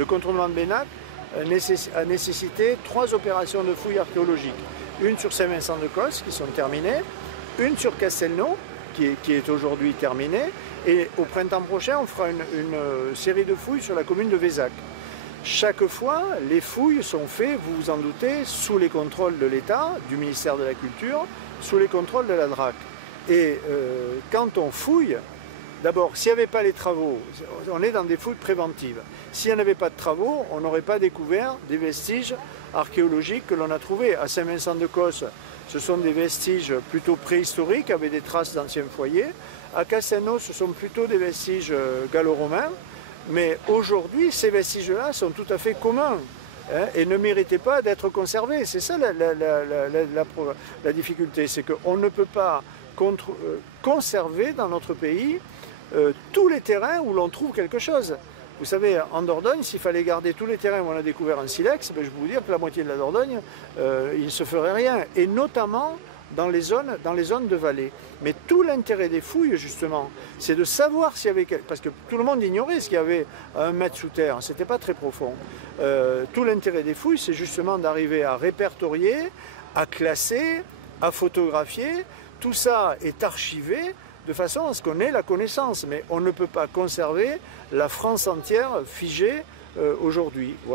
le contournement de Bénac a nécessité 3 opérations de fouilles archéologiques. Une sur Saint-Vincent-de-Cosse, qui sont terminées, une sur Castelnau, qui est aujourd'hui terminée, et au printemps prochain, on fera une série de fouilles sur la commune de Vézac. Chaque fois, les fouilles sont faites, vous vous en doutez, sous les contrôles de l'État, du ministère de la Culture, sous les contrôles de la DRAC. Et quand on fouille, d'abord, s'il n'y avait pas les travaux, on est dans des fouilles préventives. S'il n'y en avait pas de travaux, on n'aurait pas découvert des vestiges archéologiques que l'on a trouvés. À Saint-Vincent-de-Cosse, ce sont des vestiges plutôt préhistoriques avec des traces d'anciens foyers. À Castelnau, ce sont plutôt des vestiges gallo-romains. Mais aujourd'hui, ces vestiges-là sont tout à fait communs, hein, et ne méritaient pas d'être conservés. C'est ça la difficulté, c'est qu'on ne peut pas conserver dans notre pays tous les terrains où l'on trouve quelque chose. Vous savez, en Dordogne, s'il fallait garder tous les terrains où on a découvert un silex, ben, je peux vous dire que la moitié de la Dordogne, il ne se ferait rien. Et notamment dans les zones de vallée. Mais tout l'intérêt des fouilles, justement, c'est de savoir s'il y avait... Parce que tout le monde ignorait ce qu'il y avait à 1 mètre sous terre, c'était pas très profond. Tout l'intérêt des fouilles, c'est justement d'arriver à répertorier, à classer, à photographier. Tout ça est archivé de façon à ce qu'on ait la connaissance. Mais on ne peut pas conserver la France entière figée aujourd'hui. Voilà.